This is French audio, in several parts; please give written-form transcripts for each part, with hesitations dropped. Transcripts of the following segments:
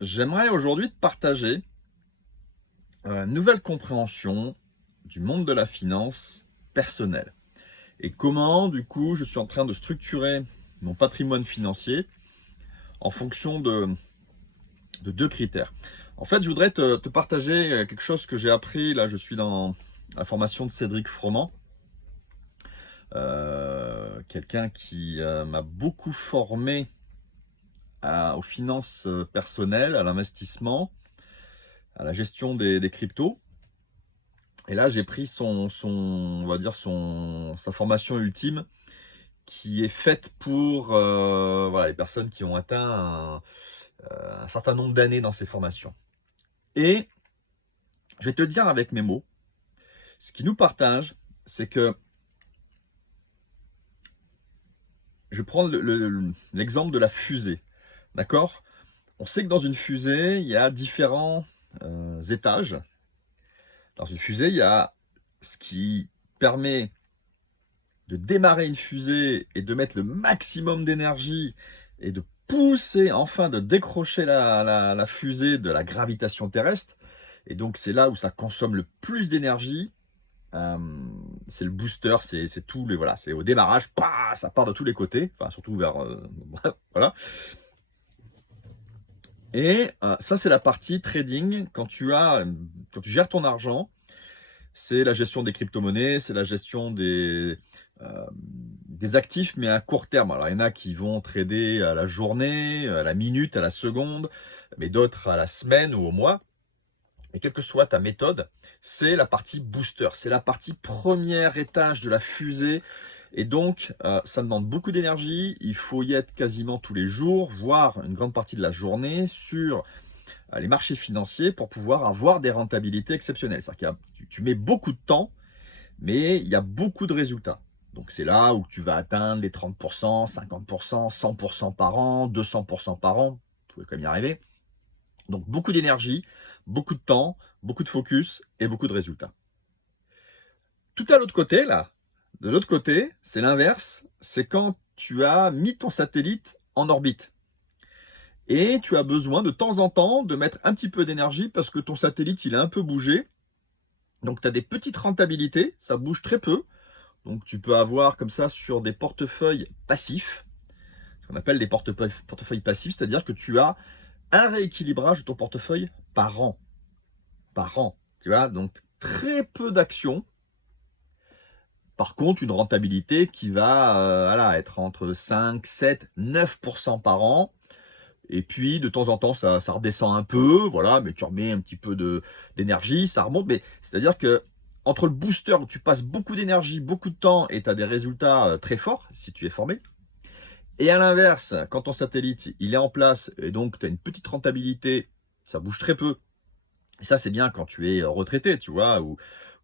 J'aimerais aujourd'hui te partager une nouvelle compréhension du monde de la finance personnelle et comment, du coup, je suis en train de structurer mon patrimoine financier en fonction de deux critères. En fait, je voudrais te partager quelque chose que j'ai appris. Là, je suis dans la formation de Cédric Froment, quelqu'un qui m'a beaucoup formé aux finances personnelles, à l'investissement, à la gestion des cryptos. Et là, j'ai pris on va dire sa formation ultime qui est faite pour voilà, les personnes qui ont atteint un certain nombre d'années dans ces formations. Et je vais te dire avec mes mots, ce qui nous partage, c'est que je vais prendre l'exemple de la fusée. D'accord? On sait que dans une fusée, il y a différents étages. Dans une fusée, il y a ce qui permet de démarrer une fusée et de mettre le maximum d'énergie et de pousser, enfin de décrocher la fusée de la gravitation terrestre. Et donc c'est là où ça consomme le plus d'énergie. Euh, c'est le booster, c'est tout les voilà, c'est au démarrage, ça part de tous les côtés, enfin surtout vers voilà. Et ça c'est la partie trading quand tu gères ton argent. C'est la gestion des crypto-monnaies, c'est la gestion des actifs, mais à court terme. Alors, il y en a qui vont trader à la journée, à la minute, à la seconde, mais d'autres à la semaine ou au mois. Et quelle que soit ta méthode, c'est la partie booster, c'est la partie premier étage de la fusée. Et donc, ça demande beaucoup d'énergie. Il faut y être quasiment tous les jours, voire une grande partie de la journée sur les marchés financiers pour pouvoir avoir des rentabilités exceptionnelles. C'est-à-dire que tu mets beaucoup de temps, mais il y a beaucoup de résultats. Donc c'est là où tu vas atteindre les 30%, 50%, 100% par an, 200% par an. Tu pouvez quand même y arriver. Donc beaucoup d'énergie, beaucoup de temps, beaucoup de focus et beaucoup de résultats. Tout à l'autre côté, là, de l'autre côté, c'est l'inverse. C'est quand tu as mis ton satellite en orbite. Et tu as besoin de temps en temps de mettre un petit peu d'énergie parce que ton satellite, il a un peu bougé. Donc tu as des petites rentabilités, ça bouge très peu. Donc tu peux avoir comme ça sur des portefeuilles passifs, ce qu'on appelle des portefeuilles passifs, c'est-à-dire que tu as un rééquilibrage de ton portefeuille par an. Par an. Tu vois, donc très peu d'actions. Par contre, une rentabilité qui va voilà, être entre 5, 7, 9% par an. Et puis, de temps en temps, ça redescend un peu, voilà, mais tu remets un petit peu d'énergie, ça remonte. Mais c'est-à-dire que entre le booster où tu passes beaucoup d'énergie, beaucoup de temps et tu as des résultats très forts, si tu es formé, et à l'inverse, quand ton satellite il est en place et donc tu as une petite rentabilité, ça bouge très peu. Et ça, c'est bien quand tu es retraité, tu vois, ou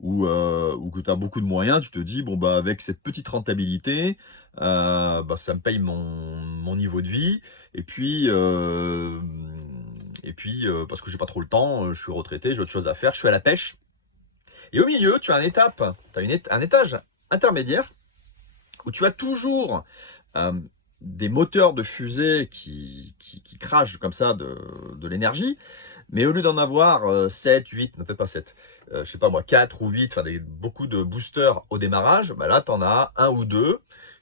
que tu as beaucoup de moyens, tu te dis, bon, bah, avec cette petite rentabilité, bah, ça me paye mon niveau de vie. Et puis, parce que j'ai pas trop le temps, je suis retraité, j'ai autre chose à faire, je suis à la pêche. Et au milieu, tu as un étage intermédiaire où tu as toujours euh, des moteurs de fusée qui crachent comme ça de l'énergie, mais au lieu d'en avoir 7, 8, non peut-être pas 7, je sais pas moi, 4 ou 8, enfin beaucoup de boosters au démarrage, bah là tu en as un ou deux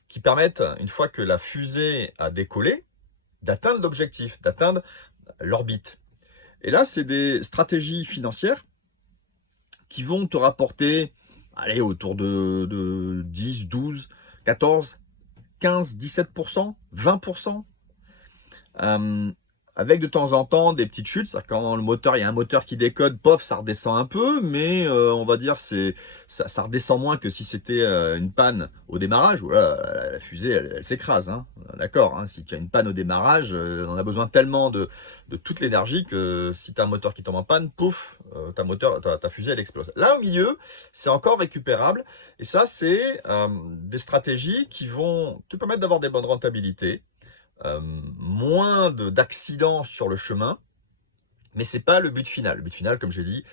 qui permettent, une fois que la fusée a décollé, d'atteindre l'objectif, d'atteindre l'orbite. Et là, c'est des stratégies financières qui vont te rapporter, allez, autour de 10, 12, 14, 15, 17%, 20%. Euh, avec de temps en temps des petites chutes, c'est-à-dire quand il y a un moteur qui décode, pof, ça redescend un peu, mais on va dire ça redescend moins que si c'était une panne au démarrage, où là, la fusée, elle s'écrase, hein. D'accord, hein, si tu as une panne au démarrage, on a besoin tellement de toute l'énergie que si tu as un moteur qui tombe en panne, pouf, ta fusée, elle explose. Là, au milieu, c'est encore récupérable, et ça, c'est des stratégies qui vont te permettre d'avoir des bonnes rentabilités, moins d'accidents sur le chemin, mais c'est pas le but final. Le but final, comme j'ai dit,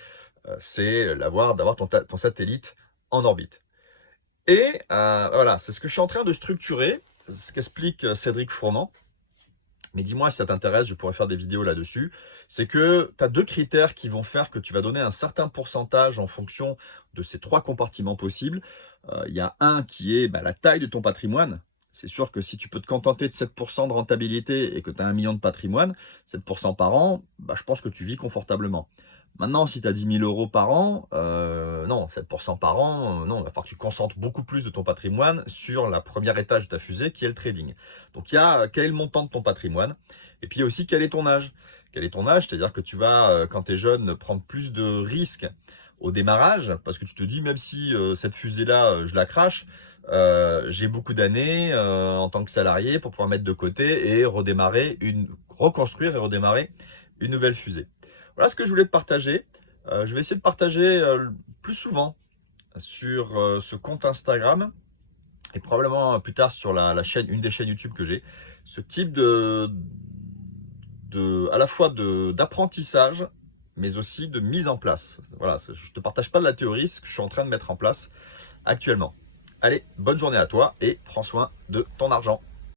c'est d'avoir ton satellite en orbite. Et voilà, c'est ce que je suis en train de structurer, ce qu'explique Cédric Froment. mais dis-moi si ça t'intéresse, je pourrais faire des vidéos là-dessus. C'est que tu as 2 critères qui vont faire que tu vas donner un certain pourcentage en fonction de ces 3 compartiments possibles. Il y a un qui est, bah, la taille de ton patrimoine. C'est sûr que si tu peux te contenter de 7 de rentabilité et que tu as 1 000 000 de patrimoine, 7 par an, bah, je pense que tu vis confortablement. Maintenant, si tu as 10 000 € par an, non, 7 par an, non, il va falloir que tu concentres beaucoup plus de ton patrimoine sur la première étage de ta fusée qui est le trading. Donc il y a quel est le montant de ton patrimoine et puis il y a aussi quel est ton âge. Quel est ton âge? C'est-à-dire que tu vas, quand tu es jeune, prendre plus de risques au démarrage parce que tu te dis même si cette fusée-là, je la crache, j'ai beaucoup d'années en tant que salarié pour pouvoir mettre de côté et reconstruire et redémarrer une nouvelle fusée. Voilà ce que je voulais te partager. Je vais essayer de partager plus souvent sur ce compte Instagram et probablement plus tard sur la chaîne, une des chaînes YouTube que j'ai, ce type à la fois d'apprentissage, mais aussi de mise en place. Voilà, je ne te partage pas de la théorie, ce que je suis en train de mettre en place actuellement. Allez, bonne journée à toi et prends soin de ton argent.